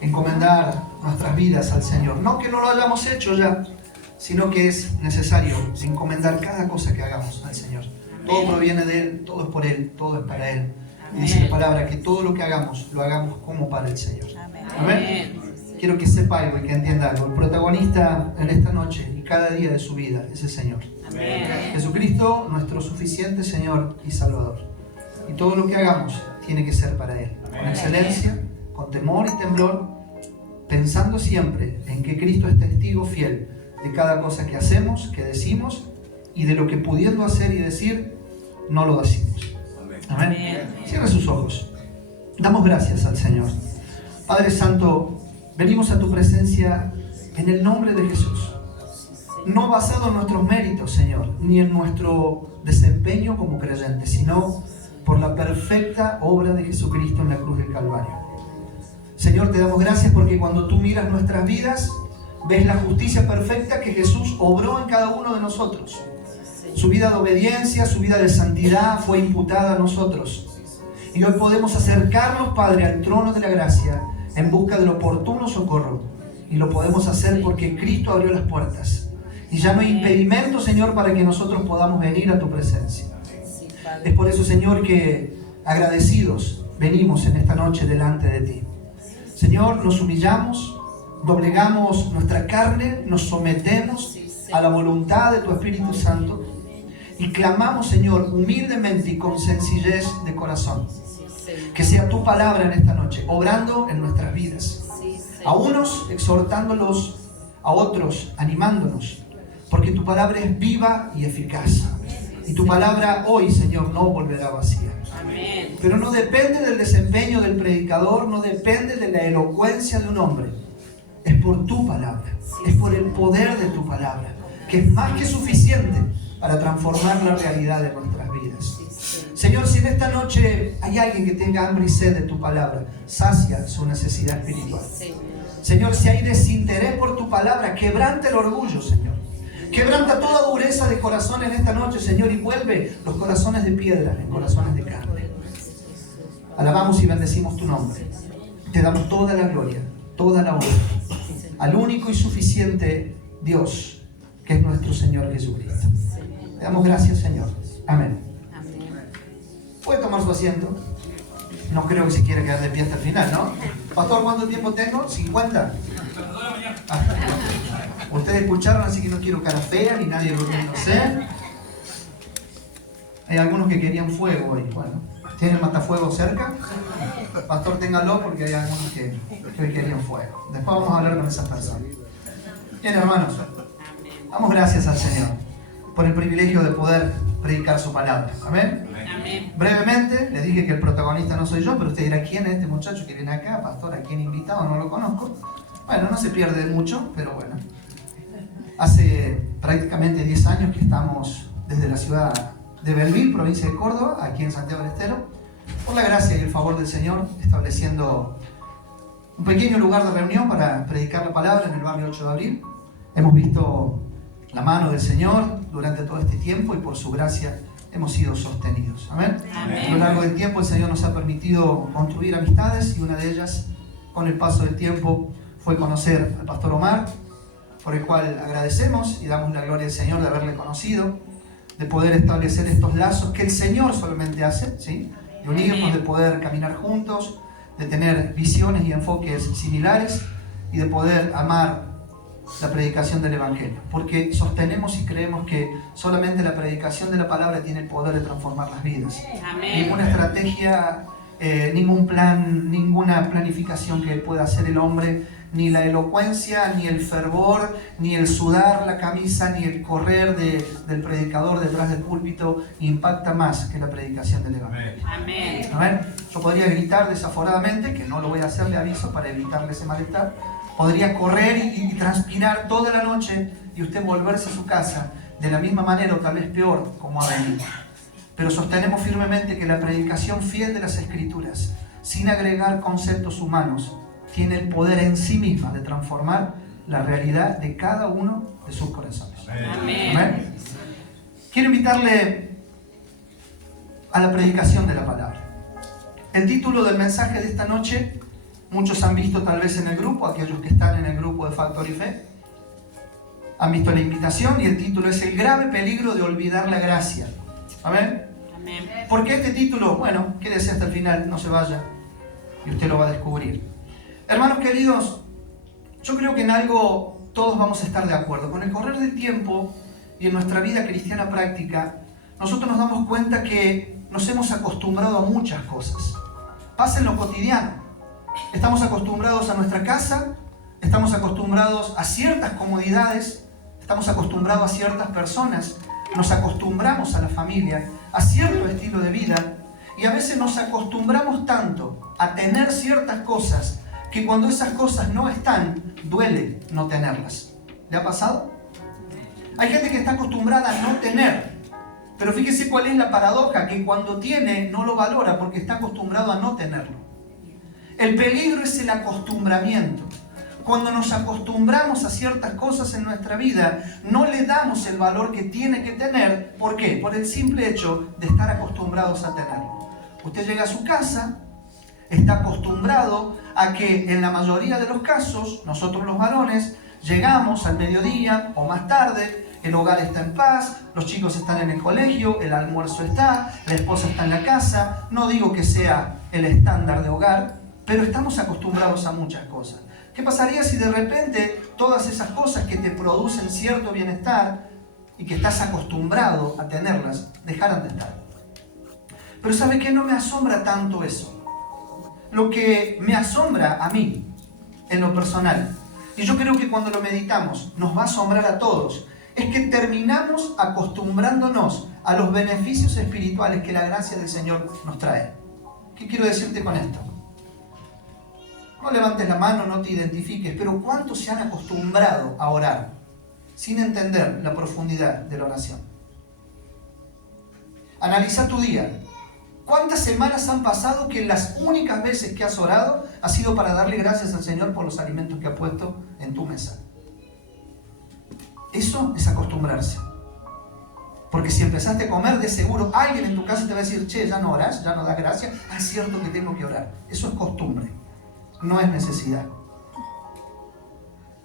encomendar nuestras vidas al Señor. No que no lo hayamos hecho ya, sino que es necesario encomendar cada cosa que hagamos al Señor. Todo proviene de Él, todo es por Él, todo es para Él. Y dice la palabra que todo lo que hagamos, lo hagamos como para el Señor. Amén. Quiero que sepa algo y que entienda algo. El protagonista en esta noche y cada día de su vida es el Señor. Amén. Jesucristo, nuestro suficiente Señor y Salvador. Y todo lo que hagamos tiene que ser para Él. Con excelencia, con temor y temblor, pensando siempre en que Cristo es testigo fiel de cada cosa que hacemos, que decimos, y de lo que pudiendo hacer y decir, no lo decimos. Amén. Cierra sus ojos. Damos gracias al Señor. Padre Santo, venimos a tu presencia en el nombre de Jesús. No basado en nuestros méritos, Señor, ni en nuestro desempeño como creyentes, sino por la perfecta obra de Jesucristo en la cruz del Calvario. Señor, te damos gracias porque cuando tú miras nuestras vidas, ves la justicia perfecta que Jesús obró en cada uno de nosotros. Su vida de obediencia, su vida de santidad fue imputada a nosotros. Y hoy podemos acercarnos, Padre, al trono de la gracia en busca del oportuno socorro. Y lo podemos hacer porque Cristo abrió las puertas. Y ya no hay impedimento, Señor, para que nosotros podamos venir a tu presencia. Es por eso, Señor, que agradecidos venimos en esta noche delante de ti. Señor, nos humillamos, doblegamos nuestra carne, nos sometemos a la voluntad de tu Espíritu Santo y clamamos, Señor, humildemente y con sencillez de corazón, que sea tu palabra en esta noche, obrando en nuestras vidas. A unos exhortándolos, a otros animándonos, porque tu palabra es viva y eficaz. Y tu palabra hoy, Señor, no volverá vacía. Amén. Pero no depende del desempeño del predicador, no depende de la elocuencia de un hombre. Es por tu palabra, es por el poder de tu palabra, que es más que suficiente para transformar la realidad de nuestras vidas. Señor, si en esta noche hay alguien que tenga hambre y sed de tu palabra, sacia su necesidad espiritual. Señor, si hay desinterés por tu palabra, quebranta el orgullo, Señor. Quebranta toda dureza de corazón en esta noche, Señor, y vuelve los corazones de piedra en corazones de carne. Alabamos y bendecimos tu nombre. Te damos toda la gloria, toda la honra al único y suficiente Dios, que es nuestro Señor Jesucristo. Le damos gracias, Señor. Amén. ¿Puede tomar su asiento? No creo que se quiera quedar de pie hasta el final, ¿no? Pastor, ¿cuánto tiempo tengo? 50. Ustedes escucharon, así que no quiero cara fea ni nadie durmiéndose. Hay algunos que querían fuego hoy. Bueno, ¿tienen matafuego cerca? Pastor, téngalo porque hay algunos que hoy querían fuego. Después vamos a hablar con esas personas. Bien, hermanos, damos gracias al Señor por el privilegio de poder predicar su palabra. Amén. Amén. Brevemente, les dije que el protagonista no soy yo, pero usted dirá, ¿quién es este muchacho que viene acá? Pastor, ¿a quién invitado? No lo conozco. Bueno, no se pierde mucho, pero bueno. Hace prácticamente 10 años que estamos desde la ciudad de Belville, provincia de Córdoba, aquí en Santiago del Estero, por la gracia y el favor del Señor, estableciendo un pequeño lugar de reunión para predicar la palabra en el barrio 8 de abril. Hemos visto la mano del Señor durante todo este tiempo y por su gracia hemos sido sostenidos. Amén. Amén. A lo largo del tiempo el Señor nos ha permitido construir amistades y una de ellas, con el paso del tiempo, fue conocer al pastor Omar, por el cual agradecemos y damos la gloria al Señor de haberle conocido, de poder establecer estos lazos que el Señor solamente hace, ¿sí? De unirnos, de poder caminar juntos, de tener visiones y enfoques similares y de poder amar la predicación del Evangelio, porque sostenemos y creemos que solamente la predicación de la palabra tiene el poder de transformar las vidas. Amén. Ninguna estrategia, ningún plan, ninguna planificación que pueda hacer el hombre, ni la elocuencia, ni el fervor, ni el sudar la camisa, ni el correr del predicador detrás del púlpito impacta más que la predicación del Evangelio. Amén. Amén. Yo podría gritar desaforadamente, que no lo voy a hacer, le aviso, para evitarle ese malestar. Podría correr y transpirar toda la noche y usted volverse a su casa de la misma manera o tal vez peor como ha venido. Pero sostenemos firmemente que la predicación fiel de las Escrituras, sin agregar conceptos humanos, tiene el poder en sí misma de transformar la realidad de cada uno de sus corazones. Amén. Amén. Quiero invitarle a la predicación de la palabra. El título del mensaje de esta noche Muchos han visto tal vez en el grupo, aquellos que están en el grupo de Factory Fe, han visto la invitación y el título es El grave peligro de olvidar la gracia. ¿Amén? Amén. ¿Por qué este título? Bueno, quédese hasta el final, no se vaya y usted lo va a descubrir. Hermanos queridos, yo creo que en algo todos vamos a estar de acuerdo. Con el correr del tiempo y en nuestra vida cristiana práctica, nosotros nos damos cuenta que nos hemos acostumbrado a muchas cosas. Pasa en lo cotidiano. Estamos acostumbrados a nuestra casa, estamos acostumbrados a ciertas comodidades, estamos acostumbrados a ciertas personas, nos acostumbramos a la familia, a cierto estilo de vida, y a veces nos acostumbramos tanto a tener ciertas cosas que cuando esas cosas no están, duele no tenerlas. ¿Le ha pasado? Hay gente que está acostumbrada a no tener, pero fíjese cuál es la paradoja, que cuando tiene no lo valora porque está acostumbrado a no tenerlo. El peligro es el acostumbramiento. Cuando nos acostumbramos a ciertas cosas en nuestra vida, no le damos el valor que tiene que tener. ¿Por qué? Por el simple hecho de estar acostumbrados a tenerlo. Usted llega a su casa, está acostumbrado a que en la mayoría de los casos, nosotros los varones, llegamos al mediodía o más tarde, el hogar está en paz, los chicos están en el colegio, el almuerzo está, la esposa está en la casa. No digo que sea el estándar de hogar, pero estamos acostumbrados a muchas cosas. ¿Qué pasaría si de repente todas esas cosas que te producen cierto bienestar y que estás acostumbrado a tenerlas, dejaran de estar? Pero ¿sabe qué? No me asombra tanto eso. Lo que me asombra a mí, en lo personal, y yo creo que cuando lo meditamos nos va a asombrar a todos, es que terminamos acostumbrándonos a los beneficios espirituales que la gracia del Señor nos trae. ¿Qué quiero decirte con esto? No levantes la mano, no te identifiques, pero ¿cuántos se han acostumbrado a orar sin entender la profundidad de la oración? Analiza tu día. ¿Cuántas semanas han pasado que las únicas veces que has orado ha sido para darle gracias al Señor por los alimentos que ha puesto en tu mesa? Eso es acostumbrarse. Porque si empezaste a comer, de seguro alguien en tu casa te va a decir, che, ya no orás, ya no das gracias. Ah, es cierto que tengo que orar. Eso es costumbre, no es necesidad.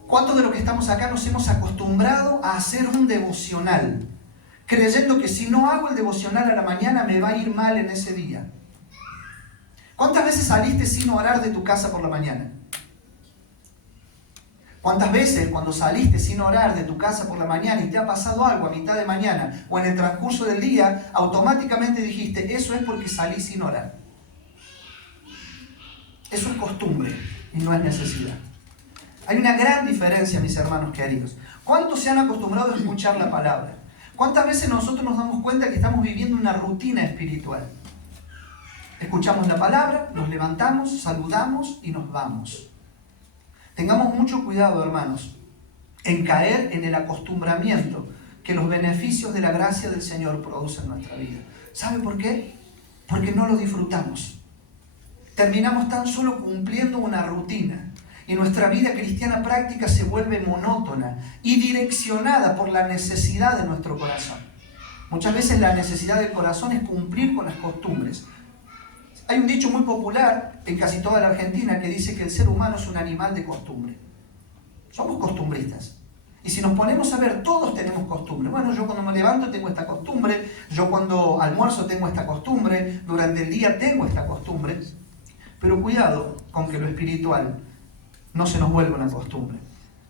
¿Cuántos de los que estamos acá nos hemos acostumbrado a hacer un devocional? Creyendo que si no hago el devocional a la mañana me va a ir mal en ese día. ¿Cuántas veces saliste sin orar de tu casa por la mañana? ¿Cuántas veces cuando saliste sin orar de tu casa por la mañana y te ha pasado algo a mitad de mañana o en el transcurso del día, automáticamente dijiste, eso es porque salí sin orar? Eso es costumbre y no es necesidad. Hay una gran diferencia, mis hermanos queridos. ¿Cuántos se han acostumbrado a escuchar la palabra? ¿Cuántas veces nosotros nos damos cuenta que estamos viviendo una rutina espiritual? Escuchamos la palabra, nos levantamos, saludamos y nos vamos. Tengamos mucho cuidado, hermanos, en caer en el acostumbramiento que los beneficios de la gracia del Señor producen en nuestra vida. ¿Sabe por qué? Porque no lo disfrutamos. Terminamos tan solo cumpliendo una rutina. Y nuestra vida cristiana práctica se vuelve monótona y direccionada por la necesidad de nuestro corazón. Muchas veces la necesidad del corazón es cumplir con las costumbres. Hay un dicho muy popular en casi toda la Argentina que dice que el ser humano es un animal de costumbre. Somos costumbristas. Y si nos ponemos a ver, todos tenemos costumbre. Bueno, yo cuando me levanto tengo esta costumbre, yo cuando almuerzo tengo esta costumbre, durante el día tengo esta costumbre. Pero cuidado con que lo espiritual no se nos vuelva una costumbre.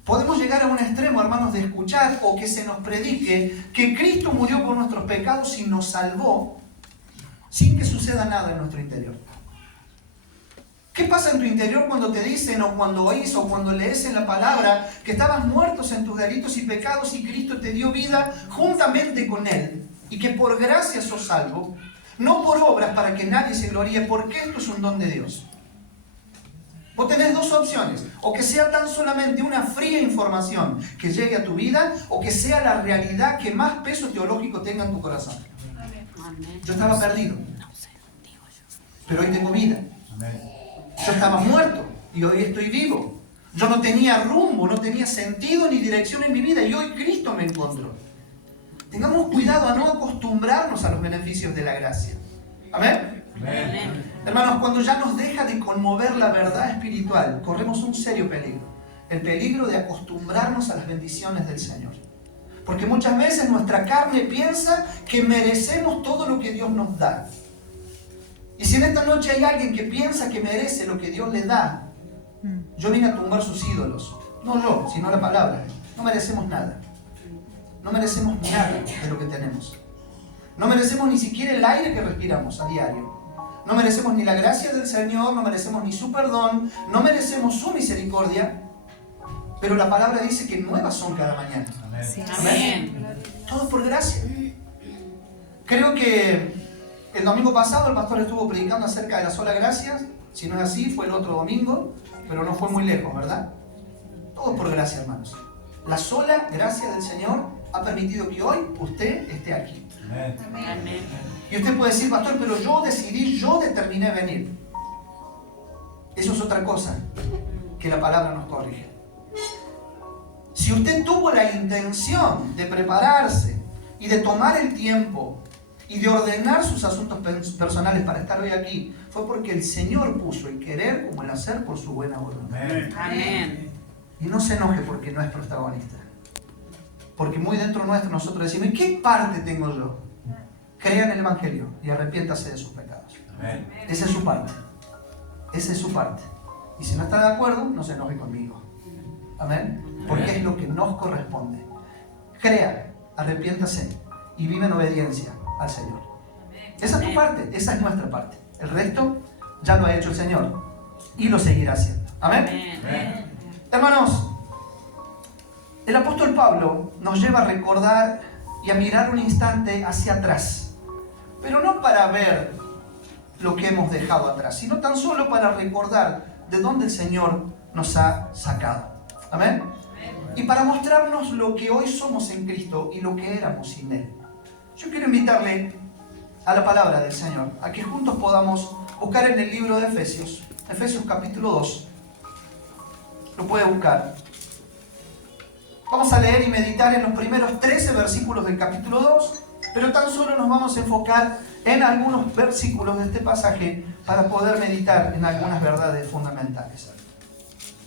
Podemos llegar a un extremo, hermanos, de escuchar o que se nos predique que Cristo murió por nuestros pecados y nos salvó sin que suceda nada en nuestro interior. ¿Qué pasa en tu interior cuando te dicen o cuando oís o cuando lees en la palabra que estabas muertos en tus delitos y pecados y Cristo te dio vida juntamente con Él y que por gracia sos salvo, no por obras para que nadie se gloríe, porque esto es un don de Dios? Vos tenés dos opciones, o que sea tan solamente una fría información que llegue a tu vida, o que sea la realidad que más peso teológico tenga en tu corazón. Yo estaba perdido, pero hoy tengo vida. Yo estaba muerto y hoy estoy vivo. Yo no tenía rumbo, no tenía sentido ni dirección en mi vida y hoy Cristo me encontró. Tengamos cuidado a no acostumbrarnos a los beneficios de la gracia. Amén. Amén. Hermanos, cuando ya nos deja de conmover la verdad espiritual, corremos un serio peligro. El peligro de acostumbrarnos a las bendiciones del Señor. Porque muchas veces nuestra carne piensa que merecemos todo lo que Dios nos da. Y si en esta noche hay alguien que piensa que merece lo que Dios le da, yo vine a tumbar sus ídolos. No yo, sino la palabra. No merecemos nada. No merecemos nada de lo que tenemos. No merecemos ni siquiera el aire que respiramos a diario. No merecemos ni la gracia del Señor, no merecemos ni su perdón, no merecemos su misericordia. Pero la palabra dice que nuevas son cada mañana. Sí. Amén. Todo por gracia. Creo que el domingo pasado el pastor estuvo predicando acerca de la sola gracia. Si no es así, fue el otro domingo, pero no fue muy lejos, ¿verdad? Todo por gracia, hermanos. La sola gracia del Señor ha permitido que hoy usted esté aquí. Amén. Y usted puede decir, pastor, pero yo decidí, yo determiné venir. Eso es otra cosa que la palabra nos corrige. Si usted tuvo la intención de prepararse y de tomar el tiempo y de ordenar sus asuntos personales para estar hoy aquí, fue porque el Señor puso el querer como el hacer por su buena voluntad. Amén. Y no se enoje porque no es protagonista. Porque muy dentro nuestro nosotros decimos, ¿qué parte tengo yo? Crea en el Evangelio y arrepiéntase de sus pecados. Amén. Esa es su parte. Esa es su parte. Y si no está de acuerdo, no se enoje conmigo. Amén. Porque es lo que nos corresponde. Crea, arrepiéntase y vive en obediencia al Señor. Esa es tu parte, esa es nuestra parte. El resto ya lo ha hecho el Señor y lo seguirá haciendo. Amén. Amén. Hermanos, el apóstol Pablo nos lleva a recordar y a mirar un instante hacia atrás, pero no para ver lo que hemos dejado atrás, sino tan solo para recordar de dónde el Señor nos ha sacado. Amén. Y para mostrarnos lo que hoy somos en Cristo y lo que éramos sin Él. Yo quiero invitarle a la palabra del Señor, a que juntos podamos buscar en el libro de Efesios, Efesios capítulo 2. Lo puede buscar. Vamos a leer y meditar en los primeros 13 versículos del capítulo 2, pero tan solo nos vamos a enfocar en algunos versículos de este pasaje para poder meditar en algunas verdades fundamentales.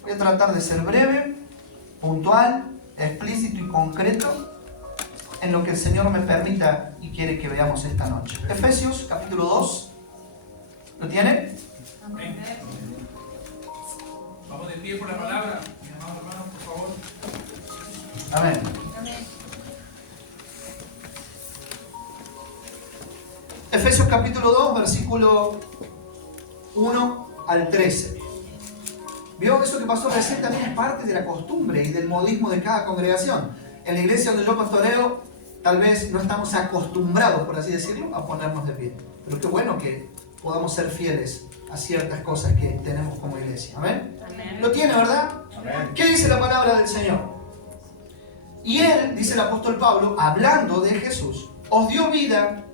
Voy a tratar de ser breve, puntual, explícito y concreto en lo que el Señor me permita y quiere que veamos esta noche. Efesios capítulo 2. ¿Lo tiene? Amén. Vamos de pie por la palabra. Mis amados hermanos, por favor. Amén. Efesios capítulo 2, versículo 1 al 13. Vio que eso que pasó recién también es parte de la costumbre y del modismo de cada congregación. En la iglesia donde yo pastoreo, tal vez no estamos acostumbrados, por así decirlo, a ponernos de pie. Pero qué bueno que podamos ser fieles a ciertas cosas que tenemos como iglesia. ¿Amén? Amén. ¿Lo tiene, verdad? Amén. ¿Qué dice la palabra del Señor? Y Él, dice el apóstol Pablo, hablando de Jesús, os dio vida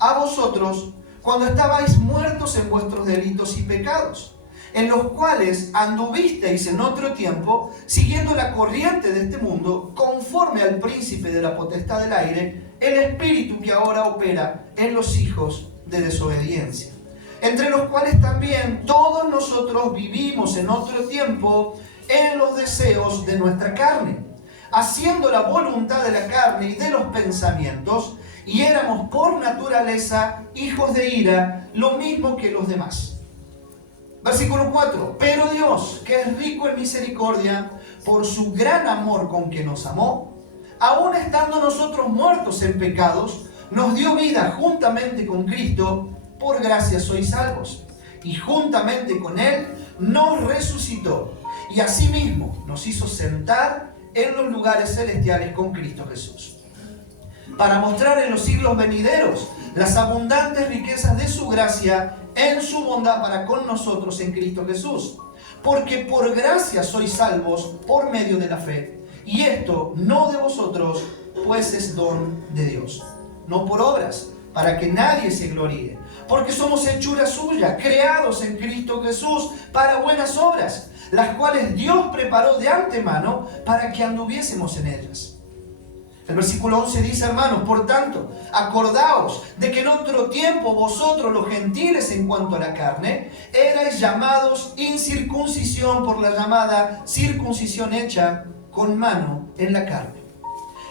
a vosotros cuando estabais muertos en vuestros delitos y pecados, en los cuales anduvisteis en otro tiempo, siguiendo la corriente de este mundo, conforme al príncipe de la potestad del aire, el espíritu que ahora opera en los hijos de desobediencia, entre los cuales también todos nosotros vivimos en otro tiempo en los deseos de nuestra carne, haciendo la voluntad de la carne y de los pensamientos, y éramos por naturaleza hijos de ira, lo mismo que los demás. Versículo 4. Pero Dios, que es rico en misericordia, por su gran amor con que nos amó, aun estando nosotros muertos en pecados, nos dio vida juntamente con Cristo, por gracia sois salvos. Y juntamente con Él nos resucitó, y asimismo nos hizo sentar en los lugares celestiales con Cristo Jesús, para mostrar en los siglos venideros las abundantes riquezas de su gracia en su bondad para con nosotros en Cristo Jesús. Porque por gracia sois salvos por medio de la fe, y esto no de vosotros, pues es don de Dios, no por obras, para que nadie se gloríe, porque somos hechura suya, creados en Cristo Jesús para buenas obras, las cuales Dios preparó de antemano para que anduviésemos en ellas. El versículo 11 dice, hermanos, por tanto, acordaos de que en otro tiempo vosotros los gentiles en cuanto a la carne, erais llamados incircuncisión por la llamada circuncisión hecha con mano en la carne.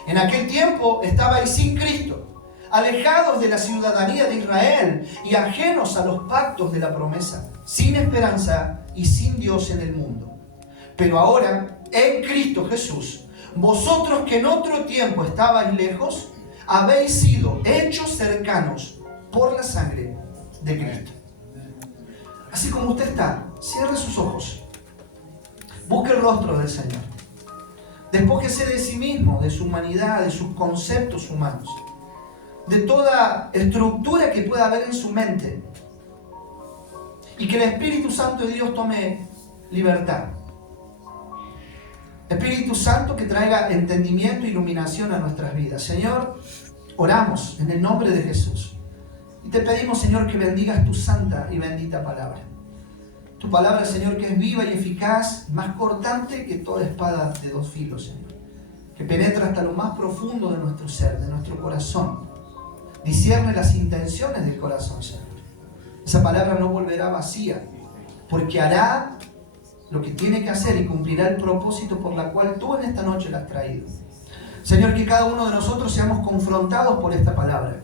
En aquel tiempo estabais sin Cristo, alejados de la ciudadanía de Israel y ajenos a los pactos de la promesa, sin esperanza y sin Dios en el mundo. Pero ahora, en Cristo Jesús, vosotros que en otro tiempo estabais lejos, habéis sido hechos cercanos por la sangre de Cristo. Así como usted está, cierre sus ojos, busque el rostro del Señor, despójese de sí mismo, de su humanidad, de sus conceptos humanos, de toda estructura que pueda haber en su mente, y que el Espíritu Santo de Dios tome libertad. Espíritu Santo que traiga entendimiento e iluminación a nuestras vidas. Señor, oramos en el nombre de Jesús. Y te pedimos, Señor, que bendigas tu santa y bendita palabra. Tu palabra, Señor, que es viva y eficaz, más cortante que toda espada de dos filos, Señor. Que penetra hasta lo más profundo de nuestro ser, de nuestro corazón. Discierne las intenciones del corazón, Señor. Esa palabra no volverá vacía, porque hará lo que tiene que hacer y cumplirá el propósito por la cual tú en esta noche la has traído. Señor, que cada uno de nosotros seamos confrontados por esta palabra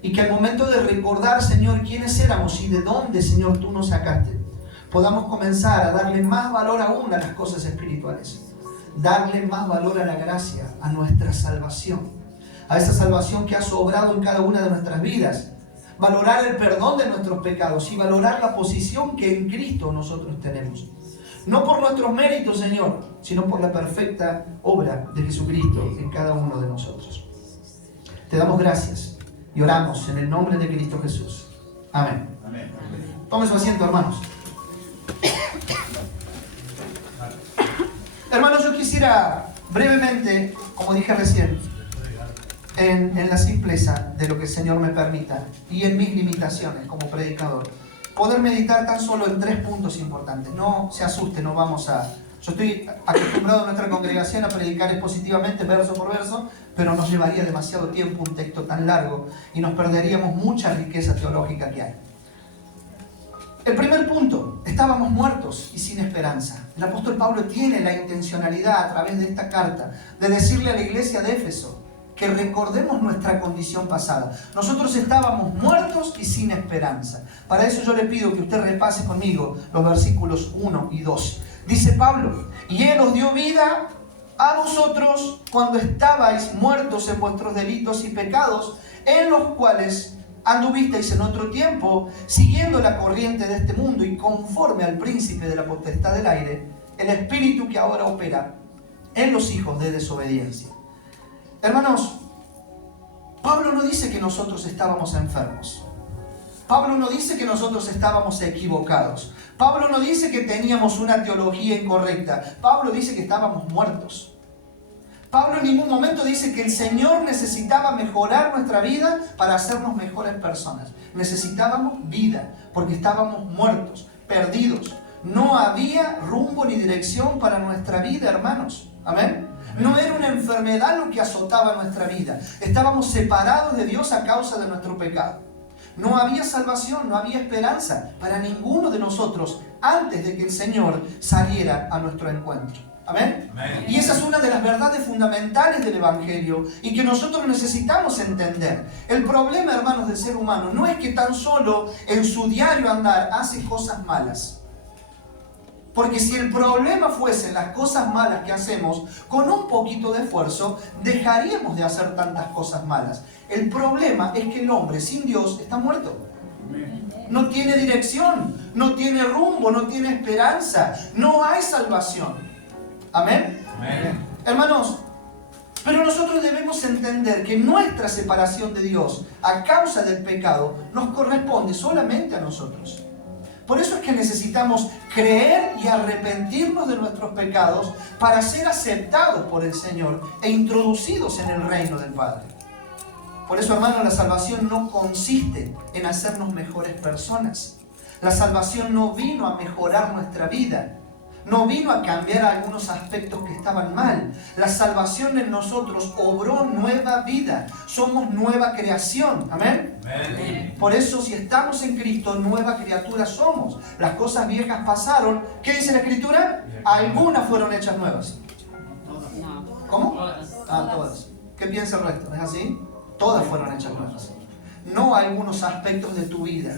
y que al momento de recordar, Señor, quiénes éramos y de dónde, Señor, tú nos sacaste, podamos comenzar a darle más valor aún a las cosas espirituales, darle más valor a la gracia, a nuestra salvación, a esa salvación que has obrado en cada una de nuestras vidas, valorar el perdón de nuestros pecados y valorar la posición que en Cristo nosotros tenemos. No por nuestros méritos, Señor, sino por la perfecta obra de Jesucristo en cada uno de nosotros. Te damos gracias y oramos en el nombre de Cristo Jesús. Amén. Amén. Tome su asiento, hermanos. Hermanos, yo quisiera brevemente, como dije recién, en la simpleza de lo que el Señor me permita y en mis limitaciones como predicador, poder meditar tan solo en 3 puntos importantes. No se asuste, no vamos a... Yo estoy acostumbrado en nuestra congregación a predicar expositivamente, verso por verso, pero nos llevaría demasiado tiempo un texto tan largo y nos perderíamos mucha riqueza teológica que hay. El primer punto, estábamos muertos y sin esperanza. El apóstol Pablo tiene la intencionalidad a través de esta carta de decirle a la iglesia de Éfeso que recordemos nuestra condición pasada. Nosotros estábamos muertos y sin esperanza. Para eso yo le pido que usted repase conmigo los versículos 1 y 2. Dice Pablo, y Él os dio vida a vosotros cuando estabais muertos en vuestros delitos y pecados, en los cuales anduvisteis en otro tiempo, siguiendo la corriente de este mundo y conforme al príncipe de la potestad del aire, el espíritu que ahora opera en los hijos de desobediencia. Hermanos, Pablo no dice que nosotros estábamos enfermos. Pablo no dice que nosotros estábamos equivocados. Pablo no dice que teníamos una teología incorrecta. Pablo dice que estábamos muertos. Pablo en ningún momento dice que el Señor necesitaba mejorar nuestra vida para hacernos mejores personas. Necesitábamos vida, porque estábamos muertos, perdidos. No había rumbo ni dirección para nuestra vida, hermanos. Amén. No era una enfermedad lo que azotaba nuestra vida. Estábamos separados de Dios a causa de nuestro pecado. No había salvación, no había esperanza para ninguno de nosotros antes de que el Señor saliera a nuestro encuentro. ¿Amén? Amén. Y esa es una de las verdades fundamentales del Evangelio y que nosotros necesitamos entender. El problema, hermanos, del ser humano no es que tan solo en su diario andar hace cosas malas. Porque si el problema fuesen las cosas malas que hacemos, con un poquito de esfuerzo dejaríamos de hacer tantas cosas malas. El problema es que el hombre sin Dios está muerto. No tiene dirección, no tiene rumbo, no tiene esperanza, no hay salvación. ¿Amén? Amén. Hermanos, pero nosotros debemos entender que nuestra separación de Dios a causa del pecado nos corresponde solamente a nosotros. Por eso es que necesitamos creer y arrepentirnos de nuestros pecados para ser aceptados por el Señor e introducidos en el reino del Padre. Por eso, hermanos, la salvación no consiste en hacernos mejores personas. La salvación no vino a mejorar nuestra vida. no vino a cambiar algunos aspectos que estaban mal. La salvación en nosotros obró nueva vida. Somos nueva creación. Amén. Amén. Por eso, si estamos en Cristo, nueva criatura somos. Las cosas viejas pasaron. ¿Qué dice la Escritura? Algunas fueron hechas nuevas. No. ¿Cómo? Todas. Todas. ¿Qué piensa el resto? ¿Es así? Todas fueron hechas nuevas. No algunos aspectos de tu vida.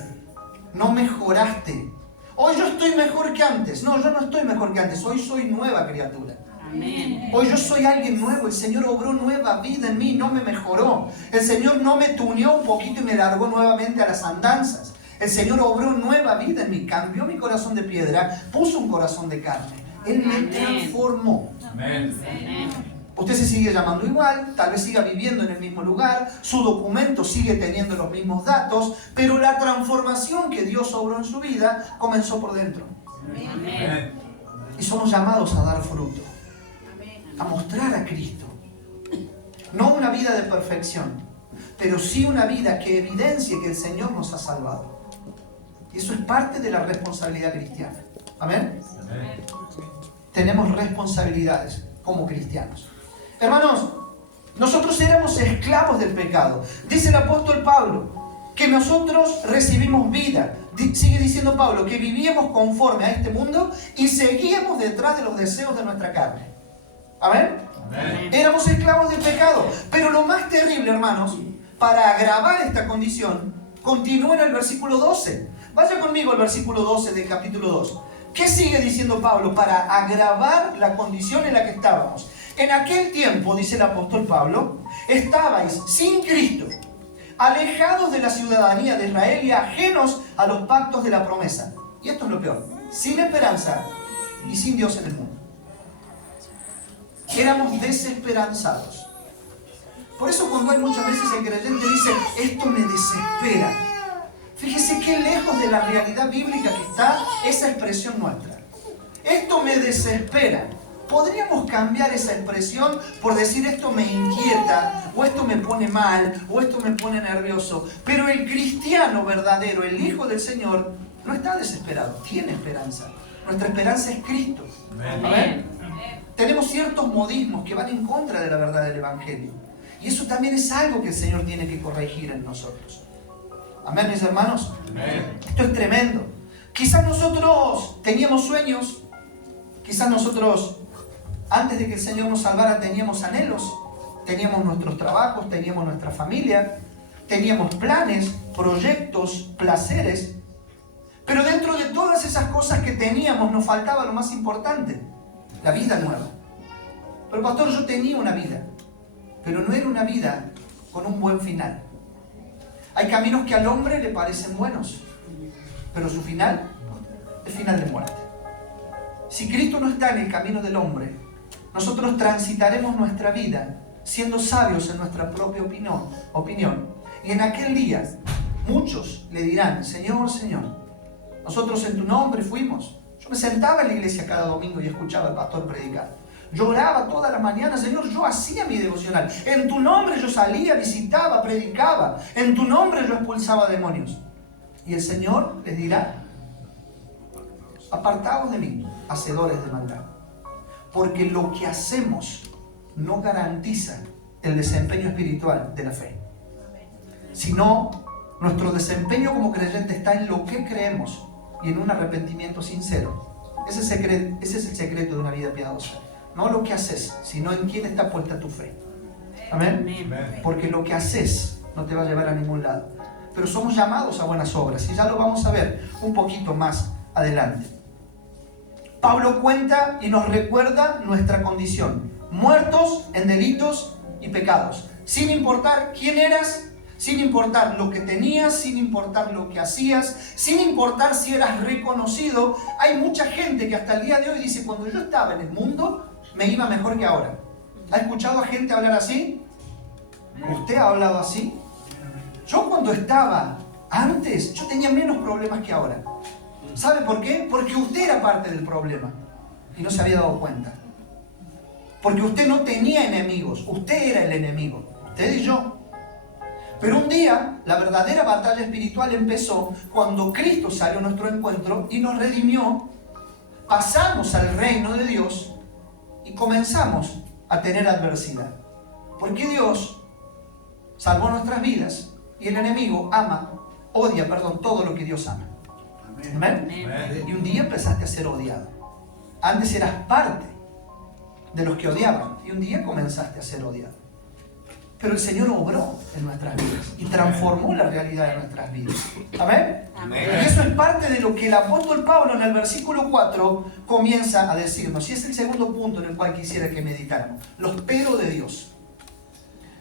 No mejoraste. Hoy yo estoy mejor que antes. No, yo no estoy mejor que antes. Hoy soy nueva criatura. Amén. Hoy yo soy alguien nuevo. El Señor obró nueva vida en mí, no me mejoró. El Señor no me tuneó un poquito y me largó nuevamente a las andanzas. El Señor obró nueva vida en mí. Cambió mi corazón de piedra, puso un corazón de carne. Él me transformó. Amén. Amén. Usted se sigue llamando igual, tal vez siga viviendo en el mismo lugar, su documento sigue teniendo los mismos datos, pero la transformación que Dios obró en su vida comenzó por dentro. Amén. Y somos llamados a dar fruto, a mostrar a Cristo. No una vida de perfección, pero sí una vida que evidencie que el Señor nos ha salvado. Y eso es parte de la responsabilidad cristiana. Amén. Tenemos responsabilidades como cristianos. Hermanos, nosotros éramos esclavos del pecado. Dice el apóstol Pablo que nosotros recibimos vida. Sigue diciendo Pablo que vivíamos conforme a este mundo y seguíamos detrás de los deseos de nuestra carne. ¿Amén? Amén. Éramos esclavos del pecado. Pero lo más terrible, hermanos, para agravar esta condición, continúa en el versículo 12. Vaya conmigo al versículo 12 del capítulo 2. ¿Qué sigue diciendo Pablo para agravar la condición en la que estábamos? En aquel tiempo, dice el apóstol Pablo, estabais sin Cristo, alejados de la ciudadanía de Israel y ajenos a los pactos de la promesa. Y esto es lo peor, sin esperanza y sin Dios en el mundo. Éramos desesperanzados. Por eso cuando hay muchas veces el creyente dice, esto me desespera. Fíjese qué lejos de la realidad bíblica que está esa expresión nuestra. Esto me desespera. Podríamos cambiar esa expresión por decir esto me inquieta, o esto me pone mal, o esto me pone nervioso. Pero el cristiano verdadero, el Hijo del Señor, no está desesperado, tiene esperanza. Nuestra esperanza es Cristo. Amén. Tenemos ciertos modismos que van en contra de la verdad del Evangelio. Y eso también es algo que el Señor tiene que corregir en nosotros. Amén, mis hermanos. Amén. Esto es tremendo. Quizás nosotros teníamos sueños, quizás nosotros antes de que el Señor nos salvara teníamos anhelos, teníamos nuestros trabajos, teníamos nuestra familia, teníamos planes, proyectos, placeres, pero dentro de todas esas cosas que teníamos nos faltaba lo más importante, la vida nueva. Pero pastor, yo tenía una vida, pero no era una vida con un buen final. Hay caminos que al hombre le parecen buenos, pero su final es final de muerte. Si Cristo no está en el camino del hombre, nosotros transitaremos nuestra vida siendo sabios en nuestra propia opinión. Y en aquel día, muchos le dirán, Señor, Señor, nosotros en tu nombre fuimos. Yo me sentaba en la iglesia cada domingo y escuchaba al pastor predicar. Yo oraba toda la mañana, Señor, yo hacía mi devocional. En tu nombre yo salía, visitaba, predicaba. En tu nombre yo expulsaba demonios. Y el Señor les dirá, apartaos de mí, hacedores de maldad. Porque lo que hacemos no garantiza el desempeño espiritual de la fe. Sino, nuestro desempeño como creyente está en lo que creemos y en un arrepentimiento sincero. Ese es el secreto de una vida piadosa. No lo que haces, sino en quién está puesta tu fe. Amén. Amén. Porque lo que haces no te va a llevar a ningún lado. Pero somos llamados a buenas obras y ya lo vamos a ver un poquito más adelante. Pablo cuenta y nos recuerda nuestra condición. Muertos en delitos y pecados. Sin importar quién eras, sin importar lo que tenías, sin importar lo que hacías, sin importar si eras reconocido. Hay mucha gente que hasta el día de hoy dice, cuando yo estaba en el mundo, me iba mejor que ahora. ¿Ha escuchado a gente hablar así? ¿Usted ha hablado así? Yo cuando estaba antes, yo tenía menos problemas que ahora. ¿Sabe por qué? Porque usted era parte del problema y no se había dado cuenta. Porque usted no tenía enemigos, usted era el enemigo, usted y yo. Pero un día, la verdadera batalla espiritual empezó cuando Cristo salió a nuestro encuentro y nos redimió. pasamos al reino de Dios y comenzamos a tener adversidad. Porque Dios salvó nuestras vidas y el enemigo odia todo lo que Dios ama. ¿Amén? Y un día empezaste a ser odiado. Antes eras parte de los que odiaban y un día comenzaste a ser odiado. Pero el Señor obró en nuestras vidas y transformó la realidad de nuestras vidas. ¿Amén? Y eso es parte de lo que el apóstol Pablo en el versículo 4 comienza a decirnos. Y es el segundo punto en el cual quisiera que meditáramos. Los pero de Dios.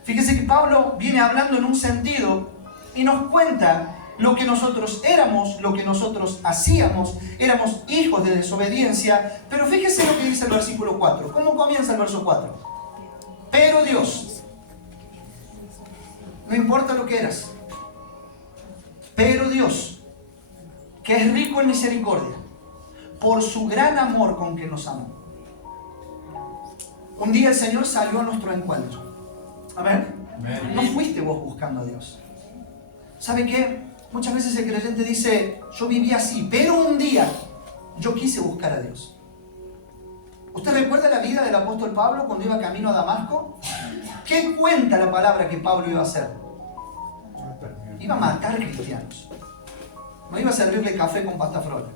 Fíjese que Pablo viene hablando en un sentido y nos cuenta lo que nosotros éramos, lo que nosotros hacíamos. Éramos hijos de desobediencia. Pero fíjese lo que dice el versículo 4. ¿Cómo comienza el verso 4? Pero Dios. No importa lo que eras. Pero Dios, que es rico en misericordia, por su gran amor con que nos amó. Un día el Señor salió a nuestro encuentro. Amén. No fuiste vos buscando a Dios. ¿Sabe qué? Muchas veces el creyente dice, yo viví así, pero un día yo quise buscar a Dios. ¿Usted recuerda la vida del apóstol Pablo cuando iba camino a Damasco? ¿Qué cuenta la palabra que Pablo iba a hacer? Iba a matar cristianos. No iba a servirle café con pasta frola.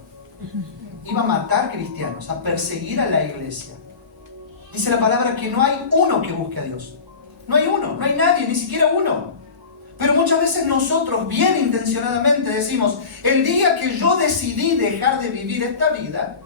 Iba a matar cristianos, a perseguir a la iglesia. Dice la palabra que no hay uno que busque a Dios. No hay uno, no hay nadie, ni siquiera uno. Pero muchas veces nosotros, bien intencionadamente, decimos, el día que yo decidí dejar de vivir esta vida,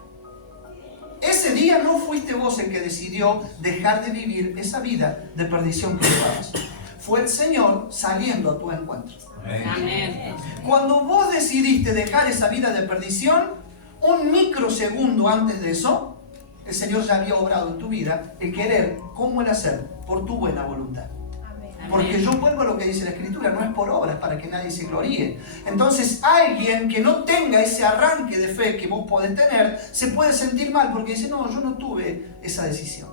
ese día no fuiste vos el que decidió dejar de vivir esa vida de perdición que llevabas. Fue el Señor saliendo a tu encuentro. Amén. Cuando vos decidiste dejar esa vida de perdición, un microsegundo antes de eso, el Señor ya había obrado en tu vida el querer como el hacer por tu buena voluntad. Porque yo vuelvo a lo que dice la Escritura, no es por obras para que nadie se gloríe. Entonces alguien que no tenga ese arranque de fe que vos podés tener, se puede sentir mal porque dice, no, yo no tuve esa decisión.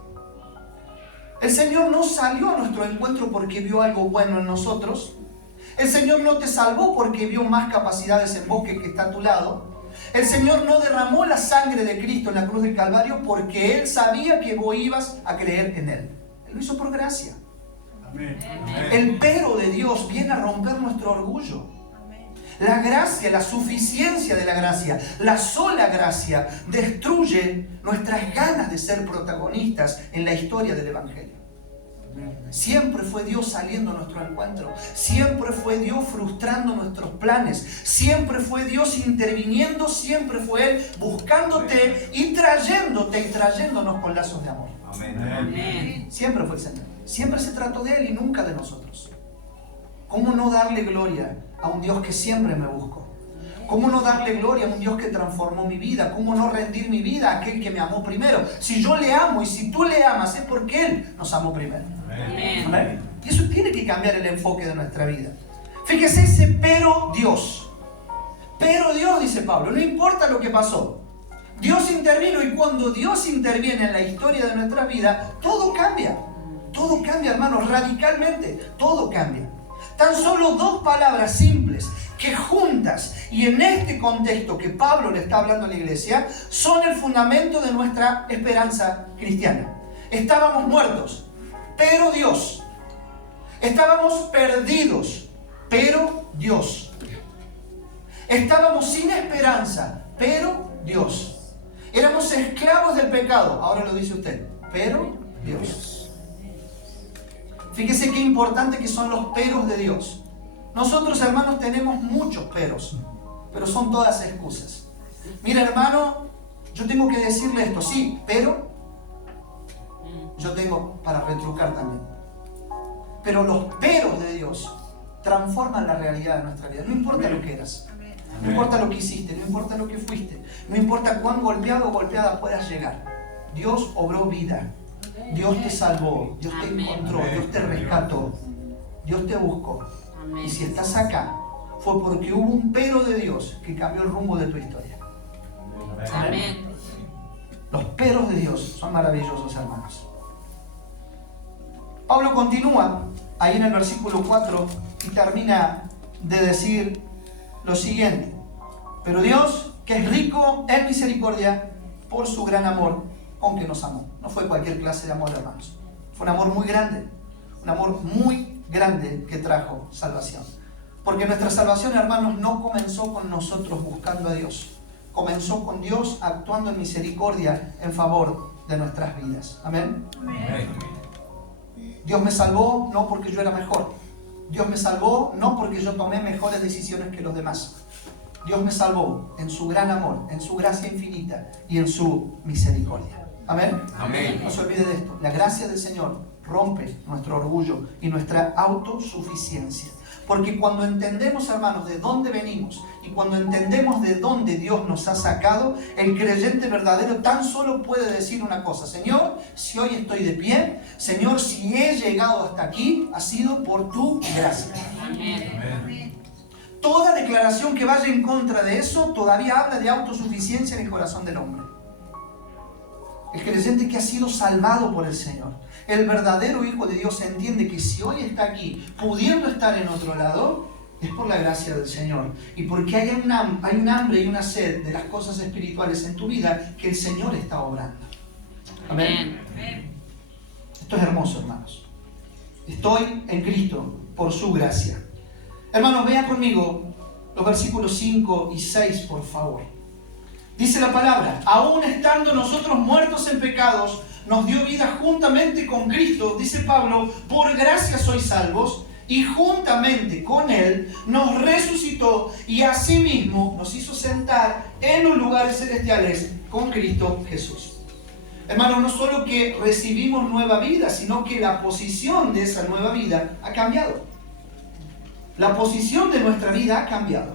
El Señor no salió a nuestro encuentro porque vio algo bueno en nosotros. El Señor no te salvó porque vio más capacidades en vos que el que está a tu lado. El Señor no derramó la sangre de Cristo en la cruz del Calvario porque Él sabía que vos ibas a creer en Él. Él lo hizo por gracia. El pero de Dios viene a romper nuestro orgullo. La gracia, la suficiencia de la gracia, la sola gracia destruye nuestras ganas de ser protagonistas en la historia del Evangelio. Siempre fue Dios saliendo a nuestro encuentro. Siempre fue Dios frustrando nuestros planes. Siempre fue Dios interviniendo. Siempre fue Él buscándote y trayéndote y trayéndonos con lazos de amor. Amén. Siempre fue el Señor. Siempre se trató de Él y nunca de nosotros. ¿Cómo no darle gloria a un Dios que siempre me buscó? ¿Cómo no darle gloria a un Dios que transformó mi vida? ¿Cómo no rendir mi vida a aquel que me amó primero? Si yo le amo y si tú le amas es porque Él nos amó primero. Amén. ¿Amén? Y eso tiene que cambiar el enfoque de nuestra vida. Fíjese ese pero Dios. Pero Dios, dice Pablo, no importa lo que pasó. Dios intervino y cuando Dios interviene en la historia de nuestra vida, todo cambia. Todo cambia, hermanos, radicalmente. Todo cambia. Tan solo dos palabras simples que juntas y en este contexto que Pablo le está hablando a la iglesia son el fundamento de nuestra esperanza cristiana. Estábamos muertos, pero Dios. Estábamos perdidos, pero Dios. Estábamos sin esperanza, pero Dios. Éramos esclavos del pecado, ahora lo dice usted, pero Dios. Fíjese qué importante que son los peros de Dios. Nosotros, hermanos, tenemos muchos peros, pero son todas excusas. Mira, hermano, yo tengo que decirle esto, sí, pero yo tengo para retrucar también. Pero los peros de Dios transforman la realidad de nuestra vida. No importa lo que eras, no importa lo que hiciste, no importa lo que fuiste, no importa cuán golpeado o golpeada puedas llegar. Dios obró vida. Dios te salvó, Dios te encontró, Dios te rescató, Dios te buscó. Y si estás acá, fue porque hubo un pero de Dios que cambió el rumbo de tu historia. Amén. Los peros de Dios son maravillosos, hermanos. Pablo continúa ahí en el versículo 4 y termina de decir lo siguiente. Pero Dios, que es rico en misericordia, por su gran amor con que nos amó. No fue cualquier clase de amor, hermanos. Fue un amor muy grande. Un amor muy grande que trajo salvación. Porque nuestra salvación, hermanos, no comenzó con nosotros buscando a Dios. Comenzó con Dios actuando en misericordia en favor de nuestras vidas. Amén. Amén. Dios me salvó no porque yo era mejor. Dios me salvó no porque yo tomé mejores decisiones que los demás. Dios me salvó en su gran amor, en su gracia infinita y en su misericordia. Amén. Amén. No se olvide de esto. La gracia del Señor rompe nuestro orgullo y nuestra autosuficiencia. Porque cuando entendemos, hermanos, de dónde venimos y cuando entendemos de dónde Dios nos ha sacado, el creyente verdadero tan solo puede decir una cosa: Señor, si hoy estoy de pie, Señor, si he llegado hasta aquí, ha sido por tu gracia. Amén. Toda declaración que vaya en contra de eso todavía habla de autosuficiencia en el corazón del hombre. El creyente que ha sido salvado por el Señor, el verdadero Hijo de Dios, entiende que si hoy está aquí, pudiendo estar en otro lado, es por la gracia del Señor. Y porque hay un hambre y una sed de las cosas espirituales en tu vida que el Señor está obrando. Amén. Esto es hermoso, hermanos. Estoy en Cristo por su gracia. Hermanos, vean conmigo los versículos 5 y 6, por favor. Dice la palabra: aún estando nosotros muertos en pecados, nos dio vida juntamente con Cristo, dice Pablo, por gracia sois salvos, y juntamente con Él nos resucitó y asimismo nos hizo sentar en los lugares celestiales con Cristo Jesús. Hermanos, no solo que recibimos nueva vida, sino que la posición de esa nueva vida ha cambiado. La posición de nuestra vida ha cambiado.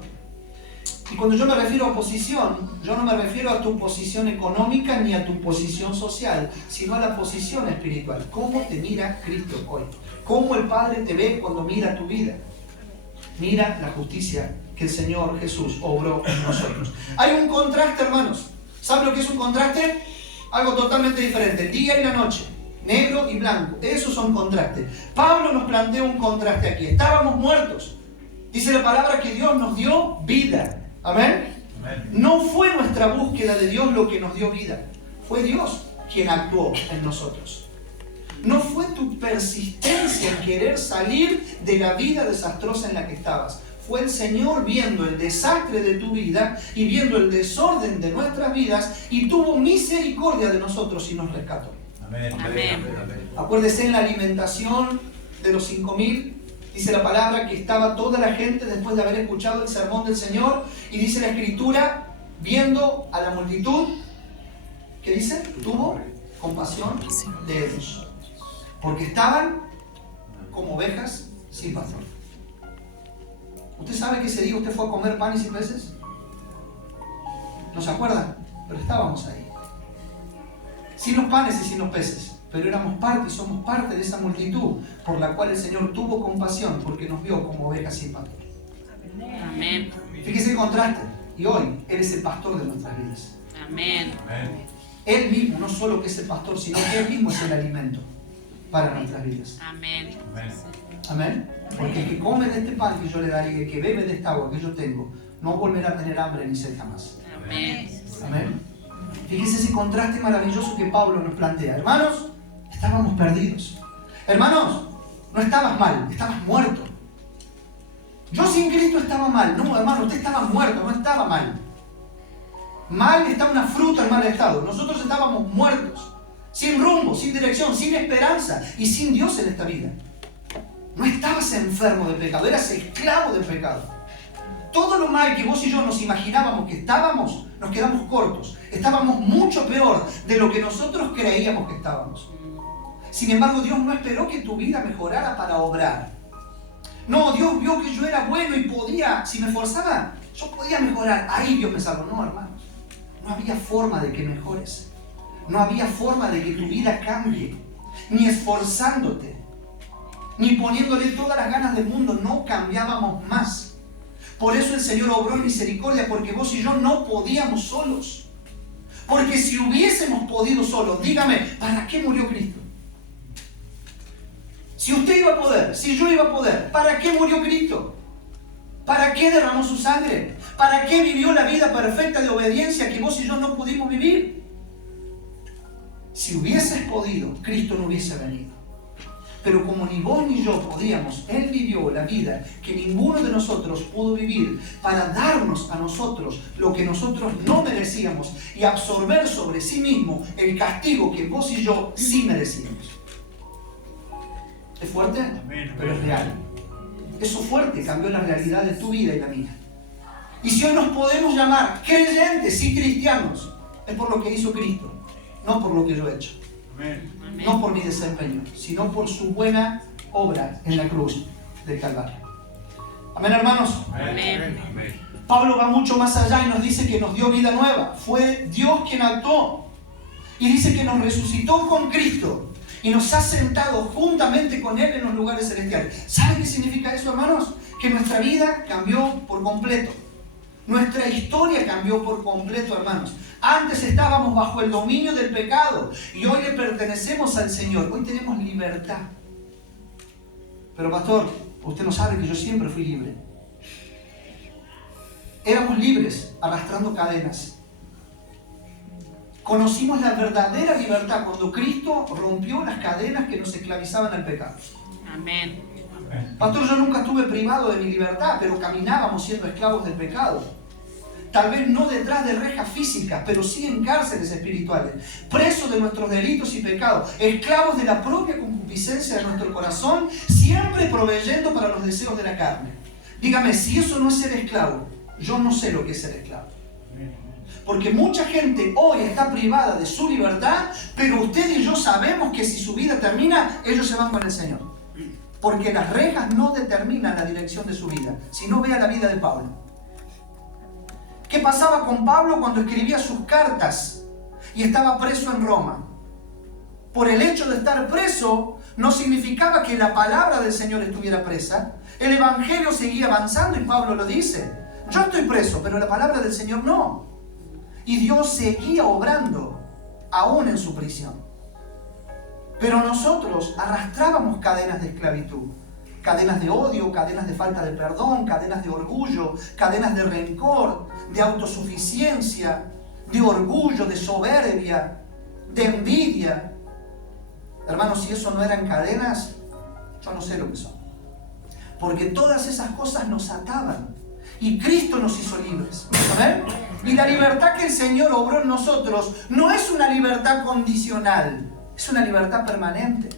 Y cuando yo me refiero a posición, yo no me refiero a tu posición económica ni a tu posición social, sino a la posición espiritual. ¿Cómo te mira Cristo hoy? ¿Cómo el Padre te ve cuando mira tu vida? Mira la justicia que el Señor Jesús obró en nosotros. Hay un contraste, hermanos. ¿Saben lo que es un contraste? Algo totalmente diferente. El día y la noche. Negro y blanco. Esos son contrastes. Pablo nos plantea un contraste aquí. Estábamos muertos. Dice la palabra que Dios nos dio vida. Amén. Amén. No fue nuestra búsqueda de Dios lo que nos dio vida. Fue Dios quien actuó en nosotros. No fue tu persistencia en querer salir de la vida desastrosa en la que estabas. Fue el Señor viendo el desastre de tu vida y viendo el desorden de nuestras vidas y tuvo misericordia de nosotros y nos rescató. Amén. Amén. Acuérdese en la alimentación de los 5,000. Dice la palabra que estaba toda la gente después de haber escuchado el sermón del Señor. Y dice la Escritura, viendo a la multitud, ¿qué dice? Tuvo compasión de ellos. Porque estaban como ovejas sin pastor. ¿Usted sabe que ese día usted fue a comer panes y peces? ¿No se acuerdan? Pero estábamos ahí. Sin los panes y sin los peces. Pero éramos parte y somos parte de esa multitud por la cual el Señor tuvo compasión porque nos vio como ovejas sin pastor. Amén. Fíjese el contraste. Y hoy Él es el pastor de nuestras vidas. Amén. Amén. Él mismo, no solo que es el pastor, sino que Él mismo es el alimento para nuestras vidas. Amén. Amén. Porque el que come de este pan que yo le daré y el que bebe de esta agua que yo tengo, no volverá a tener hambre ni sed jamás. Amén. Amén. Fíjese ese contraste maravilloso que Pablo nos plantea. Hermanos, estábamos perdidos. Hermanos, no estabas mal, estabas muerto. Yo sin Cristo estaba mal. No, hermano, usted estaba muerto, no estaba mal. Mal está una fruta en mal estado. Nosotros estábamos muertos, sin rumbo, sin dirección, sin esperanza y sin Dios en esta vida. No estabas enfermo de pecado, eras esclavo del pecado. Todo lo mal que vos y yo nos imaginábamos que estábamos, nos quedamos cortos. Estábamos mucho peor de lo que nosotros creíamos que estábamos. Sin embargo, Dios no esperó que tu vida mejorara para obrar. No, Dios vio que yo era bueno y podía, si me esforzaba, yo podía mejorar. Ahí Dios me salvó. No, hermanos. No había forma de que mejores. No había forma de que tu vida cambie. Ni esforzándote. Ni poniéndole todas las ganas del mundo. No cambiábamos más. Por eso el Señor obró en misericordia. Porque vos y yo no podíamos solos. Porque si hubiésemos podido solos, dígame, ¿para qué murió Cristo? Si usted iba a poder, si yo iba a poder, ¿para qué murió Cristo? ¿Para qué derramó su sangre? ¿Para qué vivió la vida perfecta de obediencia que vos y yo no pudimos vivir? Si hubieses podido, Cristo no hubiese venido. Pero como ni vos ni yo podíamos, Él vivió la vida que ninguno de nosotros pudo vivir para darnos a nosotros lo que nosotros no merecíamos y absorber sobre sí mismo el castigo que vos y yo sí merecíamos. ¿Es fuerte? Pero es real. Eso fuerte cambió la realidad de tu vida y la mía. Y si hoy nos podemos llamar creyentes y cristianos, es por lo que hizo Cristo, no por lo que yo he hecho. No por mi desempeño, sino por su buena obra en la cruz del Calvario. Amén, hermanos. Amén. Pablo va mucho más allá y nos dice que nos dio vida nueva. Fue Dios quien actuó. Y dice que nos resucitó con Cristo y nos ha sentado juntamente con Él en los lugares celestiales. ¿Saben qué significa eso, hermanos? Que nuestra vida cambió por completo. Nuestra historia cambió por completo, hermanos. Antes estábamos bajo el dominio del pecado y hoy le pertenecemos al Señor. Hoy tenemos libertad. Pero pastor, usted no sabe que yo siempre fui libre. Éramos libres arrastrando cadenas. Conocimos la verdadera libertad cuando Cristo rompió las cadenas que nos esclavizaban al pecado. Amén. Pastor, yo nunca estuve privado de mi libertad, pero caminábamos siendo esclavos del pecado. Tal vez no detrás de rejas físicas, pero sí en cárceles espirituales, presos de nuestros delitos y pecados, esclavos de la propia concupiscencia de nuestro corazón, siempre proveyendo para los deseos de la carne. Dígame, si eso no es ser esclavo, yo no sé lo que es ser esclavo. Porque mucha gente hoy está privada de su libertad, pero usted y yo sabemos que si su vida termina, ellos se van con el Señor. Porque las rejas no determinan la dirección de su vida. Si no, vea la vida de Pablo. ¿Qué pasaba con Pablo cuando escribía sus cartas y estaba preso en Roma? Por el hecho de estar preso, no significaba que la palabra del Señor estuviera presa. El Evangelio seguía avanzando y Pablo lo dice. Yo estoy preso, pero la palabra del Señor no. Y Dios seguía obrando, aún en su prisión. Pero nosotros arrastrábamos cadenas de esclavitud. Cadenas de odio, cadenas de falta de perdón, cadenas de orgullo, cadenas de rencor, de autosuficiencia, de orgullo, de soberbia, de envidia. Hermanos, si eso no eran cadenas, yo no sé lo que son. Porque todas esas cosas nos ataban. Y Cristo nos hizo libres. ¿Amén? Y la libertad que el Señor obró en nosotros no es una libertad condicional, es una libertad permanente.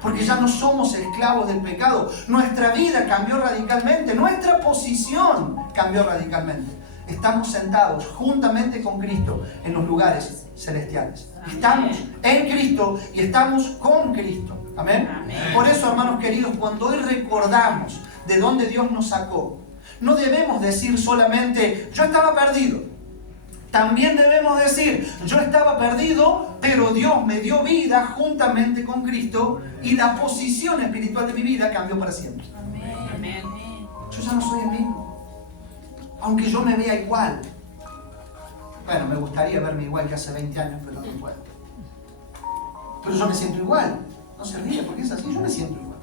Porque ya no somos esclavos del pecado. Nuestra vida cambió radicalmente. Nuestra posición cambió radicalmente. Estamos sentados juntamente con Cristo en los lugares celestiales. Estamos en Cristo y estamos con Cristo. ¿Amén? Amén. Por eso, hermanos queridos, cuando hoy recordamos de dónde Dios nos sacó, no debemos decir solamente, yo estaba perdido. También debemos decir, yo estaba perdido, pero Dios me dio vida juntamente con Cristo y la posición espiritual de mi vida cambió para siempre. Amén. Yo ya no soy el mismo. Aunque yo me vea igual. Bueno, me gustaría verme igual que hace 20 años, pero no puedo. Pero yo me siento igual. No se ríe, porque es así, yo me siento igual.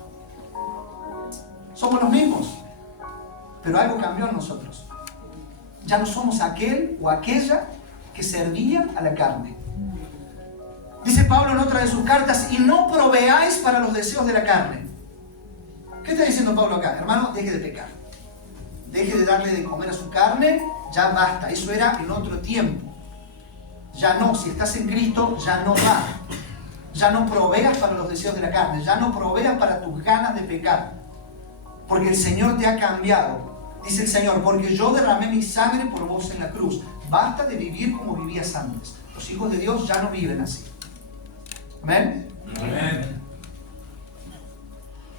Somos los mismos. Pero algo cambió en nosotros. Ya no somos aquel o aquella que servía a la carne. Dice Pablo en otra de sus cartas, y no proveáis para los deseos de la carne. ¿Qué está diciendo Pablo acá? Hermano, deje de pecar. Deje de darle de comer a su carne, ya basta. Eso era en otro tiempo. Ya no, si estás en Cristo, ya no va. Ya no proveas para los deseos de la carne. Ya no proveas para tus ganas de pecar. Porque el Señor te ha cambiado. Dice el Señor, porque yo derramé mi sangre por vos en la cruz. Basta de vivir como vivías antes. Los hijos de Dios ya no viven así. ¿Amén? Amén.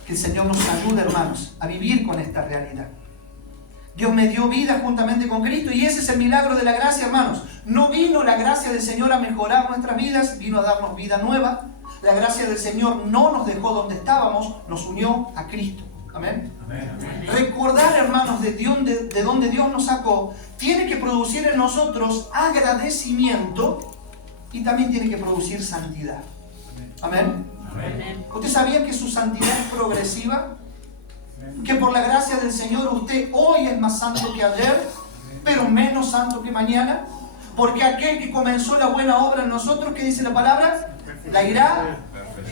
Que el Señor nos ayude, hermanos, a vivir con esta realidad. Dios me dio vida juntamente con Cristo y ese es el milagro de la gracia, hermanos. No vino la gracia del Señor a mejorar nuestras vidas, vino a darnos vida nueva. La gracia del Señor no nos dejó donde estábamos, nos unió a Cristo. Amén. Amén. Recordar, hermanos, de donde Dios nos sacó, tiene que producir en nosotros agradecimiento y también tiene que producir santidad. Amén. Amén. ¿Usted sabía que su santidad es progresiva? Que por la gracia del Señor usted hoy es más santo que ayer, pero menos santo que mañana. Porque aquel que comenzó la buena obra en nosotros, ¿qué dice la palabra? La irá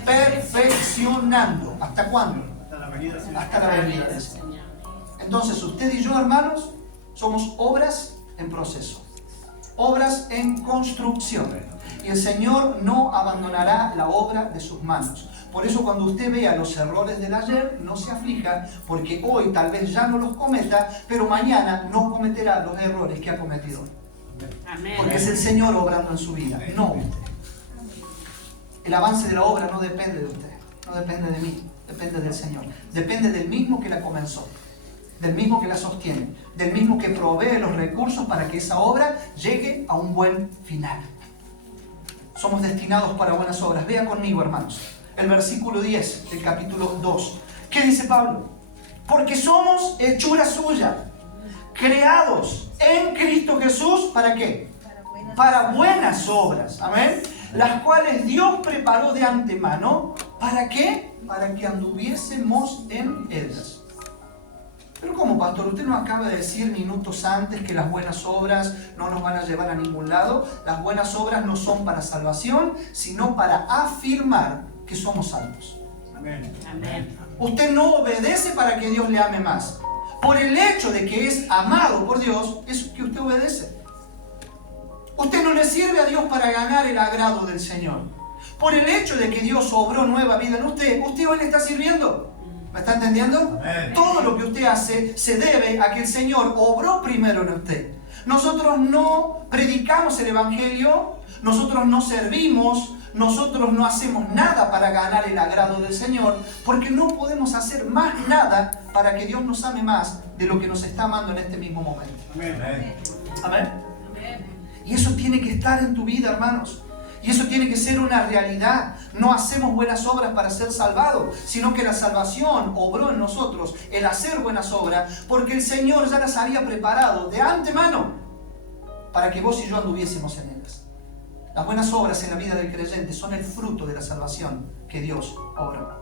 perfeccionando. ¿Hasta cuándo? Hasta la venida del Señor. Entonces, usted y yo, hermanos, somos obras en proceso, obras en construcción. Y el Señor no abandonará la obra de sus manos. Por eso cuando usted vea los errores del ayer, no se aflija, porque hoy tal vez ya no los cometa, pero mañana no cometerá los errores que ha cometido. Amén. Porque es el Señor obrando en su vida, no usted. El avance de la obra no depende de usted, no depende de mí, depende del Señor. Depende del mismo que la comenzó, del mismo que la sostiene, del mismo que provee los recursos para que esa obra llegue a un buen final. Somos destinados para buenas obras. Vea conmigo, hermanos, el versículo 10 del capítulo 2. ¿Qué dice Pablo? Porque somos hechura suya, creados en Cristo Jesús, ¿para qué? Para buenas obras, amén, las cuales Dios preparó de antemano, ¿para qué? Para que anduviésemos en ellas. Pero ¿cómo, pastor? Usted nos acaba de decir minutos antes que las buenas obras no nos van a llevar a ningún lado. Las buenas obras no son para salvación, sino para afirmar que somos salvos. Amén. Amén. Usted no obedece para que Dios le ame más. Por el hecho de que es amado por Dios, es que usted obedece. Usted no le sirve a Dios para ganar el agrado del Señor. Por el hecho de que Dios obró nueva vida en usted, usted hoy le está sirviendo. ¿Me está entendiendo? Amén. Todo lo que usted hace se debe a que el Señor obró primero en usted. Nosotros no predicamos el Evangelio, nosotros no servimos, nosotros no hacemos nada para ganar el agrado del Señor, porque no podemos hacer más nada para que Dios nos ame más de lo que nos está amando en este mismo momento. Amén. Amén. Y eso tiene que estar en tu vida, hermanos. Y eso tiene que ser una realidad. No hacemos buenas obras para ser salvados, sino que la salvación obró en nosotros, el hacer buenas obras, porque el Señor ya las había preparado de antemano para que vos y yo anduviésemos en ellas. Las buenas obras en la vida del creyente son el fruto de la salvación que Dios obra.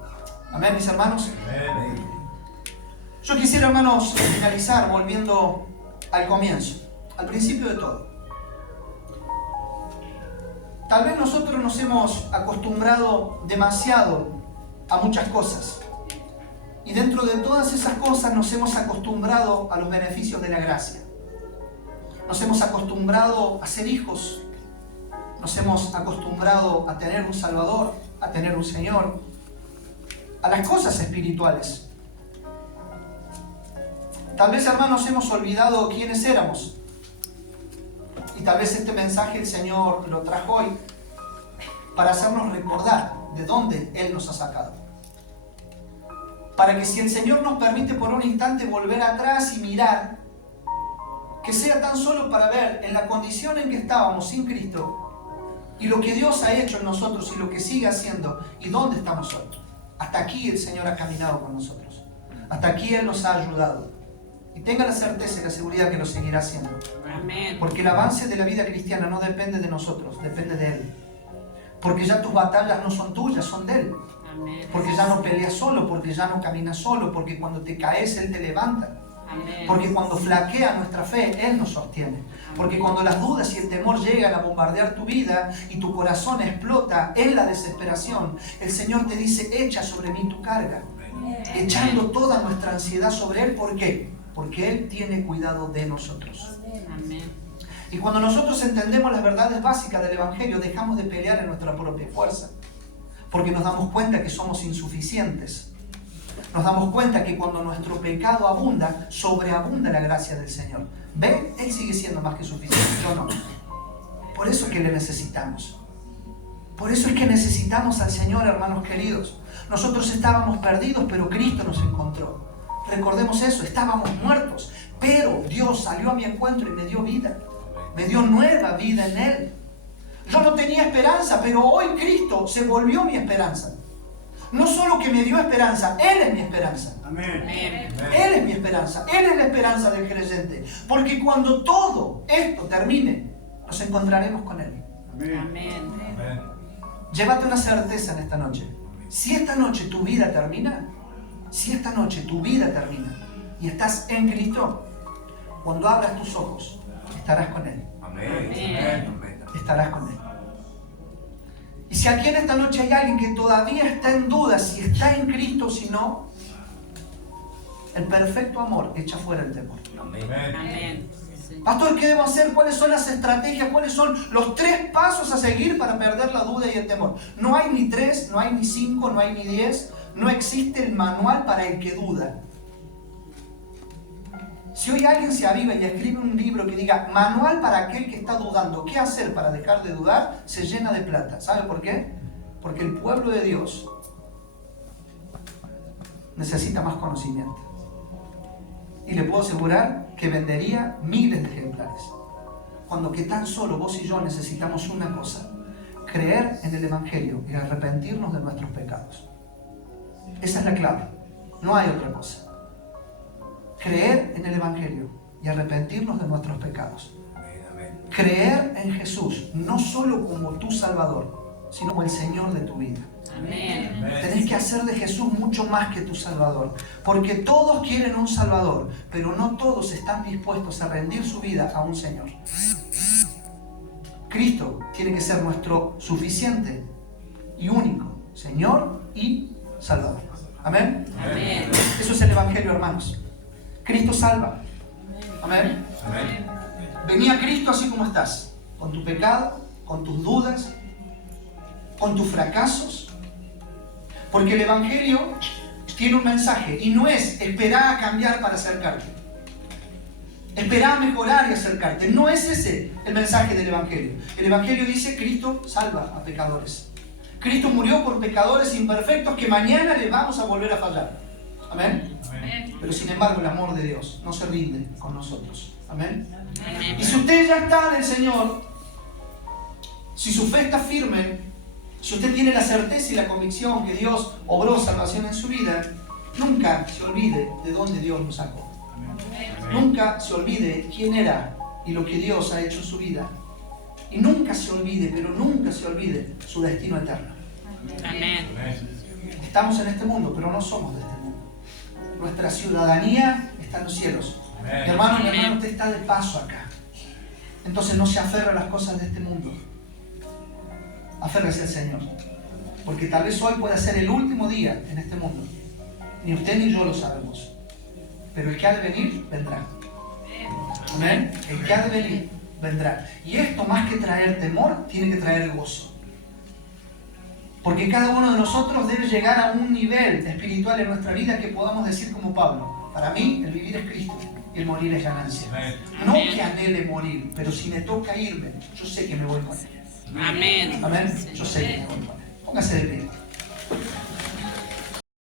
Amén, mis hermanos. Amén. Yo quisiera, hermanos, finalizar volviendo al comienzo, al principio de todo. Tal vez nosotros nos hemos acostumbrado demasiado a muchas cosas. Y dentro de todas esas cosas nos hemos acostumbrado a los beneficios de la gracia. Nos hemos acostumbrado a ser hijos. Nos hemos acostumbrado a tener un Salvador, a tener un Señor, a las cosas espirituales. Tal vez, hermanos, hemos olvidado quiénes éramos. Y tal vez este mensaje el Señor lo trajo hoy para hacernos recordar de dónde Él nos ha sacado. Para que si el Señor nos permite por un instante volver atrás y mirar, que sea tan solo para ver en la condición en que estábamos sin Cristo y lo que Dios ha hecho en nosotros y lo que sigue haciendo y dónde estamos hoy. Hasta aquí el Señor ha caminado con nosotros. Hasta aquí Él nos ha ayudado. Y tenga la certeza y la seguridad que lo seguirá haciendo. Amén. Porque el avance de la vida cristiana no depende de nosotros, depende de Él. Porque ya tus batallas no son tuyas, son de Él. Amén. Porque ya no peleas solo, porque ya no caminas solo, porque cuando te caes Él te levanta. Amén. Porque cuando flaquea nuestra fe, Él nos sostiene. Porque cuando las dudas y el temor llegan a bombardear tu vida y tu corazón explota en la desesperación, el Señor te dice, echa sobre mí tu carga. Echando toda nuestra ansiedad sobre Él, ¿por qué? Porque Él tiene cuidado de nosotros. Amén. Y cuando nosotros entendemos las verdades básicas del Evangelio, dejamos de pelear en nuestra propia fuerza. Porque nos damos cuenta que somos insuficientes. Nos damos cuenta que cuando nuestro pecado abunda, sobreabunda la gracia del Señor. ¿Ven? Él sigue siendo más que suficiente, yo no. Por eso es que le necesitamos. Por eso es que necesitamos al Señor, hermanos queridos. Nosotros estábamos perdidos, pero Cristo nos encontró. Recordemos eso, estábamos muertos, pero Dios salió a mi encuentro y me dio vida. Me dio nueva vida en Él. Yo no tenía esperanza, pero hoy Cristo se volvió mi esperanza. No solo que me dio esperanza, Él es mi esperanza. Amén. Amén. Él es mi esperanza, Él es la esperanza del creyente. Porque cuando todo esto termine, nos encontraremos con Él. Amén. Amén. Llévate una certeza en esta noche. Si esta noche tu vida termina, y estás en Cristo, cuando abras tus ojos, estarás con Él. estarás con Él. Y si aquí en esta noche hay alguien que todavía está en duda si está en Cristo o si no, el perfecto amor echa fuera el temor. Amén. Pastor, ¿qué debo hacer? ¿Cuáles son las estrategias? ¿Cuáles son los 3 pasos a seguir para perder la duda y el temor? No hay ni 3, no hay ni 5, no hay ni 10. No existe el manual para el que duda. Si hoy alguien se aviva y escribe un libro que diga manual para aquel que está dudando, ¿qué hacer para dejar de dudar? Se llena de plata. ¿Sabe por qué? Porque el pueblo de Dios necesita más conocimiento. Y le puedo asegurar que vendería miles de ejemplares. Cuando que tan solo vos y yo necesitamos una cosa: creer en el Evangelio y arrepentirnos de nuestros pecados. Esa es la clave. No hay otra cosa. Creer en el Evangelio y arrepentirnos de nuestros pecados. Creer en Jesús, no solo como tu Salvador, sino como el Señor de tu vida. Amén. Tenés que hacer de Jesús mucho más que tu Salvador. Porque todos quieren un Salvador, pero no todos están dispuestos a rendir su vida a un Señor. Cristo tiene que ser nuestro suficiente y único Señor y Salvador. Amén. Amén. Eso es el Evangelio, hermanos. Cristo salva. Amén. Vení a Cristo así como estás, con tu pecado, con tus dudas, con tus fracasos. Porque el Evangelio tiene un mensaje y no es esperar a cambiar para acercarte. Esperar a mejorar y acercarte. No es ese el mensaje del Evangelio. El Evangelio dice: Cristo salva a pecadores. Cristo murió por pecadores imperfectos que mañana le vamos a volver a fallar. Amén. Pero sin embargo el amor de Dios no se rinde con nosotros. Amén. Y si usted ya está en el Señor, si su fe está firme, si usted tiene la certeza y la convicción que Dios obró salvación en su vida, nunca se olvide de dónde Dios lo sacó. Nunca se olvide quién era y lo que Dios ha hecho en su vida. Y nunca se olvide, pero nunca se olvide su destino eterno. Amén. Estamos en este mundo, pero no somos de este mundo. Nuestra ciudadanía está en los cielos. Mi hermano, usted está de paso acá. Entonces no se aferre a las cosas de este mundo. Aférrese al Señor. Porque tal vez hoy pueda ser el último día en este mundo. Ni usted ni yo lo sabemos. Pero el que ha de venir, vendrá. Amén. El que ha de venir, vendrá. Y esto, más que traer temor, tiene que traer gozo. Porque cada uno de nosotros debe llegar a un nivel espiritual en nuestra vida que podamos decir como Pablo: para mí el vivir es Cristo y el morir es ganancia. No que anhele morir, pero si me toca irme, yo sé que me voy con Él. Amén. Amén. Yo sé que me voy con Él. Póngase de pie.